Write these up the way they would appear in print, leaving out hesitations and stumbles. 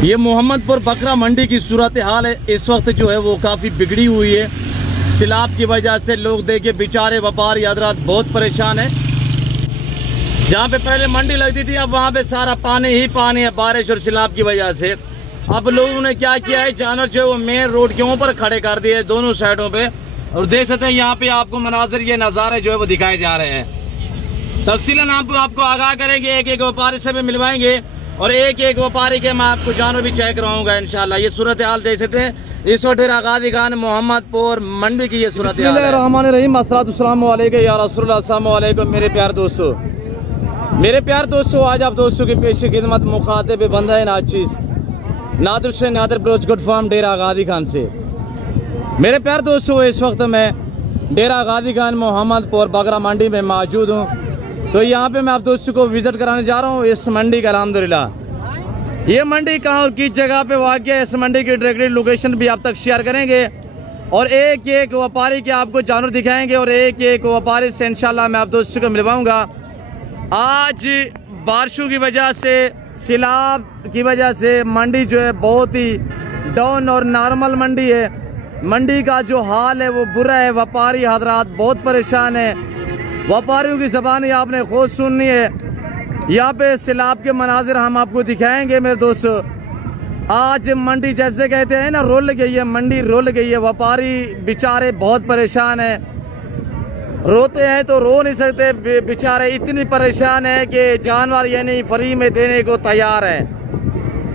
ये मोहम्मदपुर बकरा मंडी की सूरत हाल है। इस वक्त जो है वो काफ़ी बिगड़ी हुई है। सैलाब की वजह से लोग देखिए बेचारे व्यापारी हजरात बहुत परेशान है। जहाँ पे पहले मंडी लगती थी अब वहाँ पे सारा पानी ही पानी है बारिश और सैलाब की वजह से। अब लोगों ने क्या किया है, जानवर जो है वो मेन रोड के ऊपर खड़े कर दिए दोनों साइडों पे। और देख सकते हैं यहाँ पे आपको मनाजर ये नज़ारे जो है वो दिखाए जा रहे हैं। तफसीलन आपको आगाह करेंगे, एक एक व्यापारी से भी मिलवाएंगे और एक एक व्यापारी के मैं आपको जानवर भी चेक कराऊंगा इंशाल्लाह। ये सूरत हाल देख सकते हैं इस वक्त डेरा गाजी खान मोहम्मदपुर मंडी की ये सूरत हाल है। रहमानिर्रहीम, अस्सलाम वालेकुम या रसूलुल्लाह, अस्सलाम वालेकुम मेरे प्यार दोस्तों। आज आप दोस्तों की पेश खिदमत मुखातिब बंदा है नाचीज नादिर से नादिर ब्रोच गुड फार्म डेरा गाजी खान से। मेरे प्यार दोस्तों, इस वक्त मैं डेरा गाजी खान मोहम्मदपुर बकरा मंडी में मौजूद हूँ। तो यहाँ पे मैं आप दोस्तों को विजिट कराने जा रहा हूँ इस मंडी का। अल्हम्दुलिल्लाह ये मंडी कहाँ और किस जगह पे वाक़ है, इस मंडी की डायरेक्टली लोकेशन भी आप तक शेयर करेंगे और एक एक व्यापारी के आपको जानवर दिखाएंगे और एक एक व्यापारी से इंशाल्लाह मैं आप दोस्तों को मिलवाऊंगा। आज बारिशों की वजह से, सैलाब की वजह से मंडी जो है बहुत ही डाउन और नॉर्मल मंडी है। मंडी का जो हाल है वो बुरा है। व्यापारी हजरात बहुत परेशान है। व्यापारियों की ज़बान आपने खुद सुननी है। यहाँ पे सैलाब के मनाजिर हम आपको दिखाएंगे मेरे दोस्तों। आज मंडी जैसे कहते हैं ना रुल गई है, मंडी रुल गई है। व्यापारी बेचारे बहुत परेशान हैं, रोते हैं तो रो नहीं सकते। बेचारे इतनी परेशान है कि जानवर यानी फ्री में देने को तैयार है।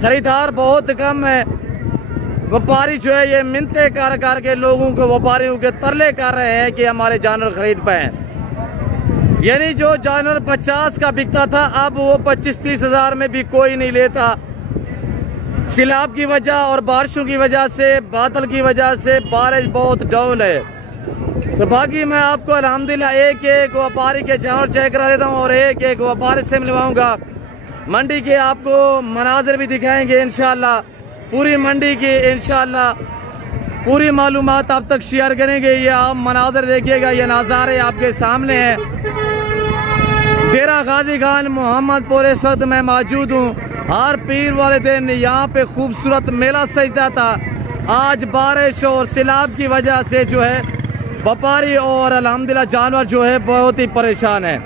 खरीदार बहुत कम है। व्यापारी जो है ये मिन्नतें कर के लोगों को, व्यापारियों के तरले कर रहे हैं कि हमारे जानवर खरीद पाएँ। यानी जो जानवर 50 का बिकता था अब वो 25-30 हज़ार में भी कोई नहीं लेता। सैलाब की वजह और बारिशों की वजह से, बादल की वजह से बारिश बहुत डाउन है। तो बाकी मैं आपको अल्हम्दुलिल्लाह एक एक व्यापारी के जानवर चेक करा देता हूँ और एक एक व्यापारी से मिलवाऊँगा। मंडी के आपको मनाजिर भी दिखाएंगे इंशाल्लाह। पूरी मंडी की इंशाल्लाह पूरी मालूमात आप तक शेयर करेंगे। ये आप मनाजिर देखिएगा, ये नज़ारे आपके सामने हैं। डेरा गाजी खान मोहम्मदपुर इस वक्त मैं मौजूद हूँ। हर पीर वाले दिन यहाँ पे खूबसूरत मेला सजता था। आज बारिश और सैलाब की वजह से जो है व्यापारी और अल्हम्दुलिल्लाह जानवर जो है बहुत ही परेशान है।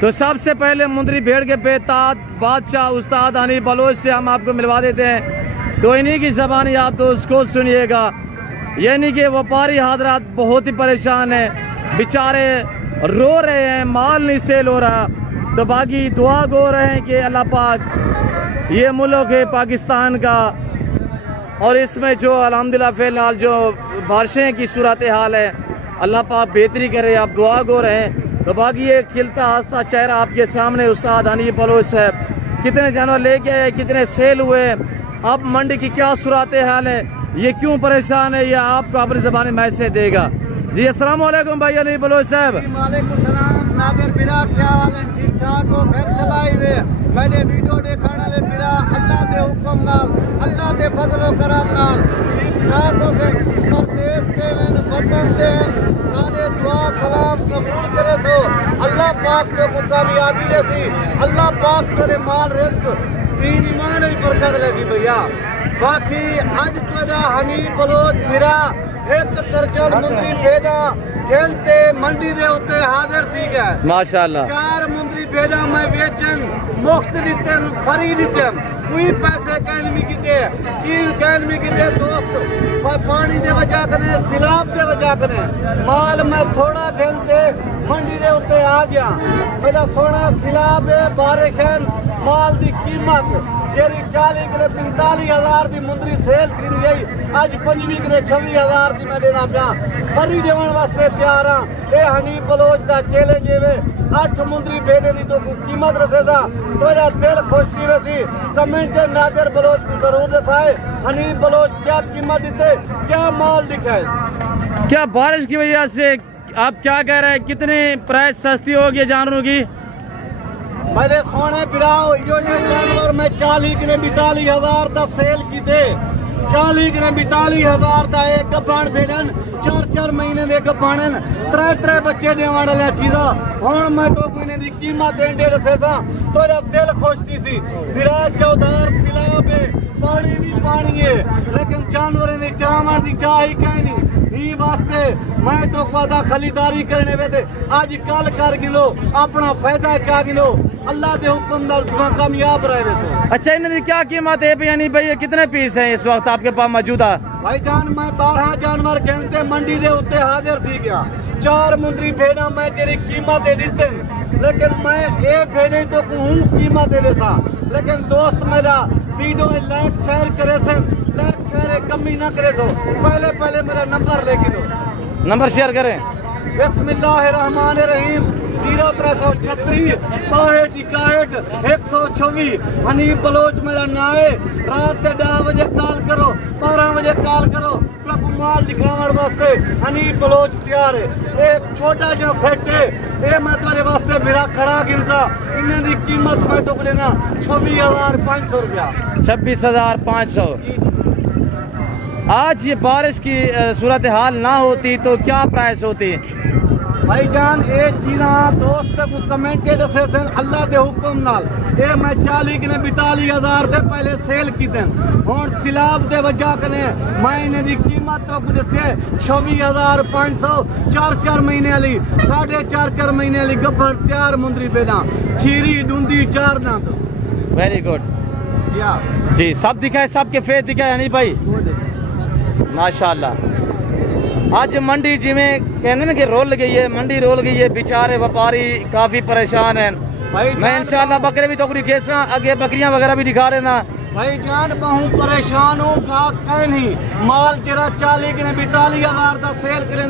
तो सबसे पहले मुंदरी भेड़ के बेताज बादशाह उस्ताद हनी बलोच से हम आपको मिलवा देते हैं। तो इन्हीं की ज़बानी आप तो उसको सुनिएगा। यानी कि व्यापारी हजरात बहुत ही परेशान है, बेचारे रो रहे हैं, माल नहीं सेल हो रहा। तो बाकी दुआ गो रहे हैं कि अल्लाह पाक ये मुल्क है पाकिस्तान का और इसमें जो अल्हम्दुलिल्लाह फ़िलहाल जो बारिशें की सूरत हाल है अल्लाह पाक बेहतरी करे, आप दुआ गो रहे हैं। तो बाकी ये खिलता हंसता चेहरा आपके सामने उस्ताद हनी बलोच साहब कितने जानवर लेके आए, कितने सेल हुए, अब मंडी की क्या सूरत हाल है, ये क्यों परेशान है, ये आपको अपनी ज़बानी मैसेज देगा। जी अस्सलाम वालेकुम भाई हनी बलोच साहब। वालेकुम सलाम नादिर बिरा, क्या हाल है? ठीक ठाक हो? घर चलाई वे मैंने वीडियो देखने ले बिरा अल्लाह दे हुक्म नाल, अल्लाह दे फजलो करम नाल ठीक ठाक हो गए। परदेश दे वन वतन दे सारे दुआ सलाम कबूल करे सो अल्लाह पाक को कामयाबी देसी, अल्लाह पाक तेरे माल रिज़्क दीन ईमान की बरकत देसी भैया। बाकी अज तेरा हनी बलोच बिरा एक दर्जन मुंदरी भेड़ा खेलते मंडी दे उत्ते हाजिर थी गए माशाअल्लाह। 4 मुंदरी भेड़ा मैं बेचन मुफ्त दीते फ्री दीते, कोई पैसे कहलमी किते दोस्त पानी दे वजह कने सैलाब दे वजह कने माल मैं थोड़ा खेलते मंडी दे उत्ते आ गया। मेरा सोना सैलाब है बारिश माल दी कीमत जेरी 40 किले 45 हज़ार की मुंदरी सेल थी गई, अज 25 किले 26 हज़ार की मैं देना पिया। फरी देवन वास्ते तैयार हाँ। ये हनी बलोच का चैलेंज है। 8 मुंदरी भेड़े की तो कीमत रसेगा तो दिल खुश थी वैसी। कमेंट नादिर बलोच को जरूर दसाए हनी बलोच क्या कीमत देते, क्या माल दिखाए। क्या बारिश की वजह से आप क्या कह रहे हैं, कितनी प्राइस सस्ती होगी जानवरों की? मेरे सोने बिराओ यो जानवर में 40 किले 42 हज़ार का सेल की थे। 40 किले 42 हज़ार का एक गब्बान भेड़न 4-4 महीने दे गब्बान 3-3 बच्चे देने वाले चीज़ा हूँ मैं तो कोई दी कीमत दें 1.5 तो दिल खुश थी सी। बिरा चौधार सैलाब पानी लेकिन जानवर की चावण की चाह ही कहनी ही वास्ते मैं तो वादा खरीदारी करने वे थे आज कल कर गिनो अपना फायदा क्या गिनो अल्लाह के हुक्म नाल तुम कामयाब रहे थे। अच्छा इन्हें क्या कीमत है यानी भाई ये कितने पीस हैं इस वक्त आपके पास मौजूदा? भाईजान मैं 12 जानवर गिनते मंडी दे उत्ते हाजिर थी गया 4 मुंदरी भेड़ा मैं तेरी कीमत दे दीते लेकिन मैं ये भेड़े तो हूँ कीमत दे देता लेकिन दोस्त मेरा वीडियो लाइक शेयर करे से लाइक शेयर कमी ना करे सो पहले मेरा नंबर लेके दो नंबर शेयर करें। बिस्मिल्लाहिर्रहमानिर्रहीम 0336 61 124 हनीफ बलोच मेरा नाम है। रात के 10 बजे कॉल करो 12 बजे कॉल करो माल दिखावन वास्ते हनीफ बलोच तैयार है। एक छोटा जा सेट है ये मैं तेरे वास्ते मेरा खड़ा गिनता इन्हें दी कीमत मैं तो देना 26,500 रुपया। 26,500। आज ये बारिश की सूरत हाल ना होती तो क्या प्राइस होती? भाईजान ये चीज़ा दोस्त को कमेंटेड से अल्लाह के हुक्म नाल ये मैं 40 ने 42,000 दे पहले सेल की दिन और सिलाब दे वजह कने मैं इन्हें दी कीमत तो कुछ से 26,500 4 महीने वाली 4.5 महीने वाली गब्बर तैयार मुंदरी बेना खीरी डूंदी 4 दांत। वेरी गुड जी सब दिखाए सबके फेस दिखाए हनी भाई माशाल्लाह। आज मंडी जिमें कहते ना कि रोल गई है मंडी रोल गई है बेचारे व्यापारी काफी परेशान हैं। मैं इंशाल्लाह बकरे भी तो कैसा आगे बकरियां वगैरह भी दिखा रहे ना भाईजान बहुत परेशान हूँ कह नहीं माल जरा 40 ने 42,000 का सेल करें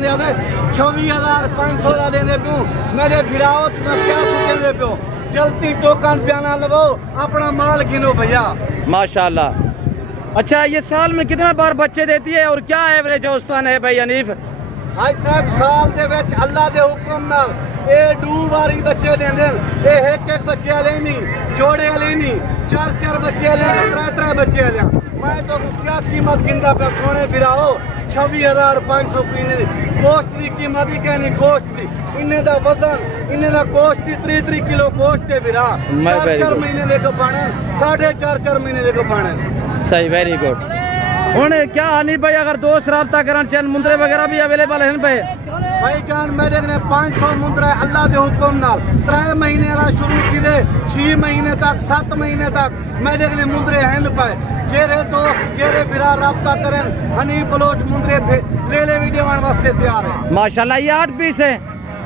26,500 का देंगे प्यो मेरे भिराओ क्या सोचेंगे प्यो जल्दी टोकन प्याना लवो अपना माल गिनो भैया माशाल्लाह। अच्छा ये साल में कितना बार बच्चे देती है और क्या एवरेज औसतन है भाई हनीफ? भाई साहब साल दे विच अल्लाह दे हुक्म नाल ए 2 बारी बच्चे देंदे ए एक बच्चे वाले नहीं जोड़े वाले नहीं 4 बच्चे वाले 3 बच्चे वाले मैं तो क्या कीमत गिनदा पे सोने फिराओ 26,500 की गोश्त की कीमत ही कहनी गोश्त की इन्हें दा वजन इन्हें दा गोश्त की 3 किलो गोश्त है फिरा 4 महीने दे को बने 4.5 महीने दे को बने सही वेरी गुड। हुन क्या हनी भाई अगर दोस्त राब्ता करन चाहन मुंदरे वगैरह भी अवेलेबल हैं भाई? भाईजान मेरे ने 500 मुंदरा अल्लाह के हुक्म नाल 3 महीने वाला शुरू कीते 6 महीने तक 7 महीने तक मेरे ने मुंदरे हैं पाए जेरे दोस्त जेरे बिरा राब्ता करें हनी बलोच मुंदरे ले वीडियो वास्ते तैयार है माशाल्लाह। ये 8 पीस है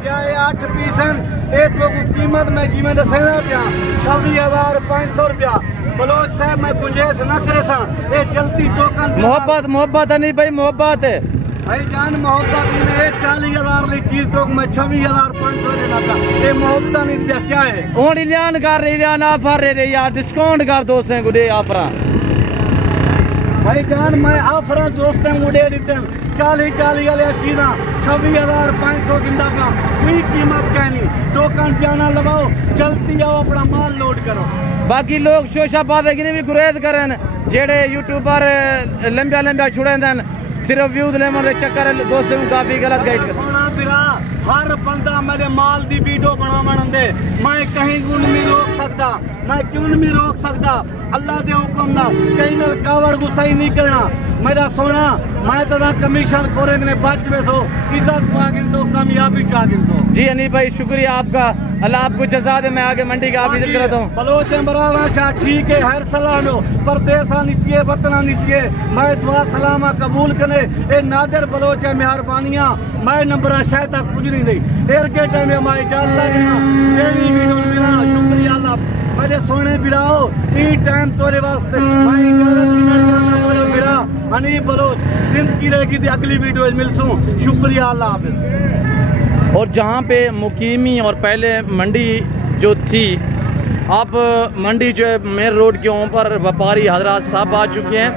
क्या ये 8 पीस हैं एक तो कीमत मैं जिमें दसेना पिया 26,500 रुपया बलोच साहब मैं गुंजाइश न करे सा ये जल्दी टोकन मोहब्बत नहीं भाई मोहब्बत है भाईजान मोहब्बत में 40,000 ली चीज तो मैं 26,500 देना था ये मोहब्बत नहीं दिया क्या है और इलान कर रही है ऑफर रे यार डिस्काउंट कर दोस्तों गुडे ऑफर भाईजान मैं ऑफर दोस्तों गुडे देते 40 वाले चीज़ा 26,500 गिंदा का कोई कीमत कहनी टोकन पियाना लगाओ जल्दी आओ अपना माल लोड करो। बाकी लोग शोशा पाते कि भी गुरेज करन जेड़े यूट्यूबर लंबा छुड़े सिर्फ व्यूज लेने के चक्कर दोस्तों को काफी गलत गाइड कर हर बंदा मेरे माल दी वीडियो बनावन दे मैं कहीं को नहीं रोक सकता मैं क्यों नहीं रोक सकता अल्लाह के हुक्म ना कहीं ना कावड़ गुस्सा ही नहीं करना मेरा सोना मैं तो कमीशन खोरे ने बच में सो इज्जत पागिन तो कामयाबी चागिन तो। जी अनिल भाई शुक्रिया आपका अल्लाह आपको जज़ा दे मैं आगे मंडी का आप इज्जत करता हूँ बलोच बराबर चाह ठीक है हर सलाह परदेसा निस्तिये वतना निस्तिये मैं दुआ सलामा कबूल करे ए नादिर बलोच है मेहरबानियां मैं नंबर शायद तक कुछ नहीं दी एर के टाइम में मैं इजाजत तेरी वीडियो मिला शुक्रिया अल्लाह मेरे सोने बिराओ ई टाइम तोरे वास्ते मैं इजाजत की जाना बोले मेरा हनी बलोच जिंदगी रहेगी थी अगली वीडियो मिलसूं शुक्रिया अल्लाह हाफिज। और जहाँ पे मुकीमी और पहले मंडी जो थी अब मंडी जो है मेन रोड के ऊपर व्यापारी हजरात साहब आ चुके हैं।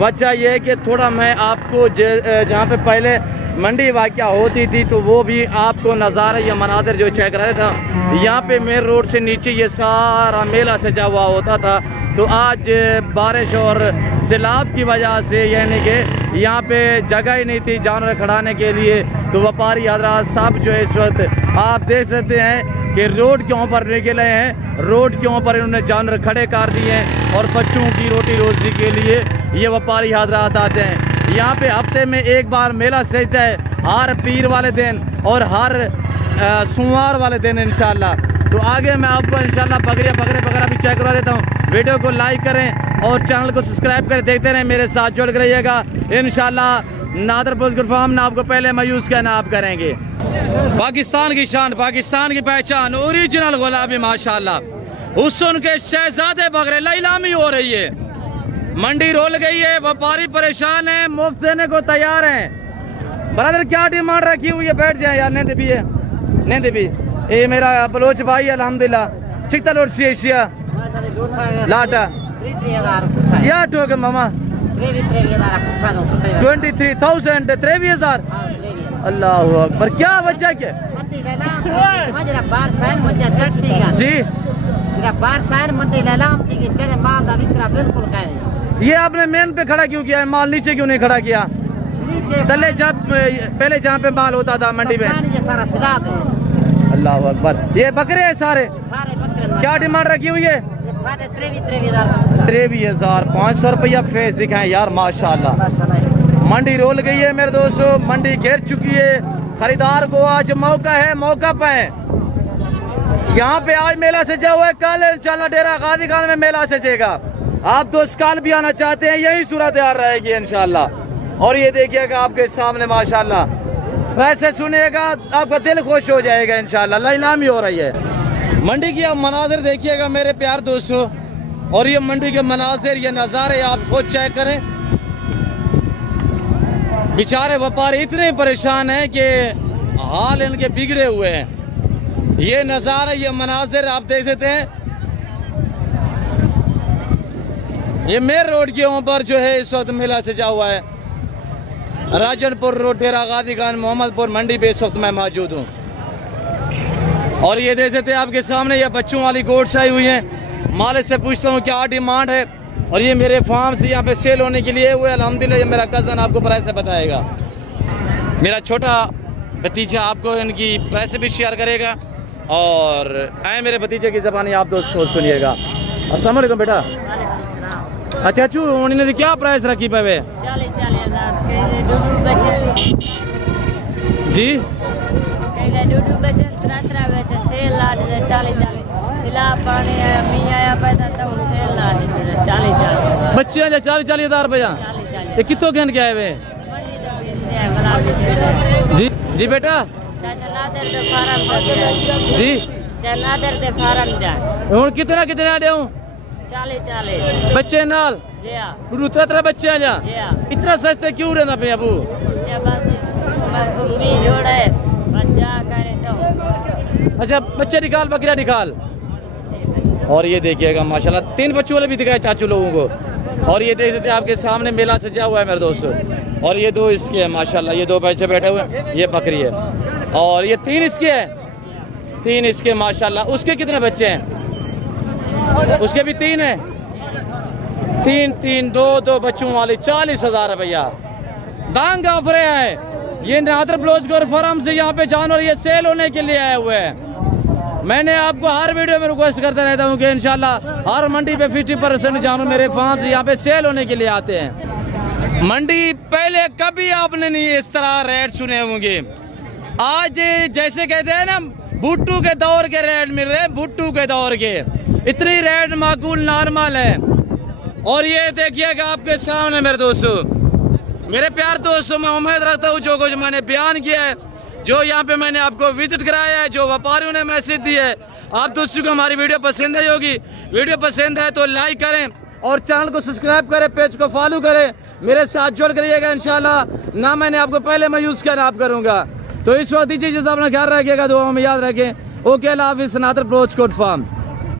वजह यह है कि थोड़ा मैं आपको जहाँ पे पहले मंडी वाक़या होती थी तो वो भी आपको नज़ारा या मनादिर जो चेक रहे था यहाँ पे मेन रोड से नीचे ये सारा मेला सजा हुआ होता था। तो आज बारिश और सैलाब की वजह से यानी कि यहाँ पे जगह ही नहीं थी जानवर खड़ाने के लिए तो व्यापारी हजरात साहब जो है इस वक्त आप देख सकते हैं कि रोड के ऊपर निकले हैं, रोड के ऊपर इन्होंने जानवर खड़े कर दिए हैं और बच्चों की रोटी रोजी के लिए ये व्यापारी हजरात आते हैं। यहाँ पे हफ्ते में एक बार मेला सजता है, हर पीर वाले दिन और हर सोमवार वाले दिन इंशाल्लाह। तो आगे मैं आपको इंशाल्लाह बकरियाँ वगैरह भी चेक करवा देता हूँ। वीडियो को लाइक करें और चैनल को सब्सक्राइब कर देखते रहें, मेरे साथ जुड़ कर रहिएगा। इंशाल्लाह नादर ब्रोच फार्म ना आपको पहले मायूस कहना आप करेंगे। पाकिस्तान की शान, पाकिस्तान की पहचान, ओरिजिनल गुलाबी माशाल्लाह। हुस्न के शहजादे बकरे नीलामी हो रही है, मंडी रोल गई है, व्यापारी परेशान है, मुफ्त देने को तैयार हैं। ब्रदर क्या डिमांड रखी हुई है? बैठ जाए यार, नहीं भी है, नहीं भी। ये मेरा बलोच भाई अल्हम्दुलिल्लाह चिकता लोट सी एशिया लाटा या टोक मामा 23,000 23,000। अल्लाह अकबर, क्या वजह क्या जी? ये आपने मेन पे खड़ा क्यों किया है? माल नीचे क्यों नहीं खड़ा किया? पहले जहाँ पे माल होता था मंडी में। अल्लाह अकबर, ये बकरे हैं सारे बकरे। क्या डिमांड रखी हुई है? 23,500 रुपया फेस दिखाएं यार माशाल्लाह। मंडी रोल गई है मेरे दोस्तों, मंडी घेर चुकी है। खरीदार को आज मौका है, मौका पे यहाँ पे आज मेला सजा हुआ है, कल इंशाल्लाह डेरा गाजी खान में मेला सजेगा। आप दोस्त कल भी आना चाहते हैं, यही सूरत यार रहेगी इंशाल्लाह। और ये देखिएगा आपके सामने माशाल्लाह, वैसे सुनिएगा आपका दिल खुश हो जाएगा इंशाल्लाह। नीलामी हो रही है। मंडी की आप मनाजिर देखिएगा मेरे प्यार दोस्तों, और ये मंडी के मनाजिर, ये नज़ारे आप खुद चेक करें। बेचारे व्यापारी इतने परेशान हैं कि हाल इनके बिगड़े हुए हैं। ये नज़ारा, ये मनाजिर आप देख सकते हैं। ये मेन रोड के ऊपर जो है इस वक्त मेला सजा हुआ है। राजनपुर रोड, डेरा गाजी खान, मोहम्मदपुर मंडी पे इस वक्त मैं मौजूद हूँ। और ये देख सकते हैं आपके सामने ये बच्चों वाली गोट्स आई हुई हैं। मालिक से पूछता हूँ क्या डिमांड है, और ये मेरे फार्म से यहाँ पे सेल होने के लिए हुए अल्हम्दुलिल्लाह। ये मेरा कज़न आपको प्राइस बताएगा, मेरा छोटा भतीजा आपको इनकी प्राइस भी शेयर करेगा। और आए मेरे भतीजे की ज़बानी आप दोस्तों सुनिएगा। अस्सलाम वालेकुम बेटा। अच्छा अच्छू, उन्होंने क्या प्राइस रखी पे? 40,000 जी बच्चे 40,000 रुपया। ये कितों कहन के आए हुए? जी जी बेटा जी हूँ कितना कितने आडे हूँ? 40 बच्चे नाल तरह बच्चे आ जा। इतना सस्ते क्यों रहना पे अबू? अच्छा बच्चे निकाल, बकरिया निकाल। और ये देखिएगा माशाल्लाह 3 बच्चों वाले भी दिखाए चाचू लोगों को। और ये देख सकते हैं आपके सामने मेला सजा हुआ है मेरे दोस्तों। और ये 2 इसके हैं माशाल्लाह, ये 2 बच्चे बैठे हुए हैं, ये बकरी है। और ये 3 इसके हैं, 3 इसके माशाल्लाह। उसके कितने बच्चे हैं? उसके भी 3 हैं, 3 2 बच्चों वाले 40,000 रुपया दांग ऑफर है। ये नादर ब्रोच फार्म से यहाँ पे जानवर ये सेल होने के लिए आए हुए हैं। मैंने आपको हर वीडियो में रिक्वेस्ट करता रहता हूँ कि इंशाल्लाह हर मंडी पे 50% जानवर मेरे फार्म से यहाँ पे सेल होने के लिए आते हैं। मंडी पहले कभी आपने नहीं इस तरह रेट सुने होंगे। आज जैसे कहते हैं ना भुट्टू के दौर के रेट मिल रहे हैं, भुट्टू के दौर के इतनी रेट माकूल नॉर्मल है। और ये देखिएगा आपके सामने मेरे दोस्तों, मेरे प्यार दोस्तों, मैं उम्मीद रखता हूँ जो कुछ मैंने बयान किया है, जो यहाँ पे मैंने आपको विजिट कराया है, जो व्यापारियों ने मैसेज दिए है, आप दोस्तों को हमारी वीडियो पसंद आई होगी। वीडियो पसंद है तो लाइक करें और चैनल को सब्सक्राइब करें, पेज को फॉलो करें, मेरे साथ जुड़ करिएगा इंशाल्लाह। ना मैंने आपको पहले मैं यूज़ किया, आप करूँगा। तो इस वक्त दीजिए, अपना ख्याल रखिएगा, दुआ में याद रखें। ओके, अल्लाह हाफिज़। नादर ब्रोच फार्म।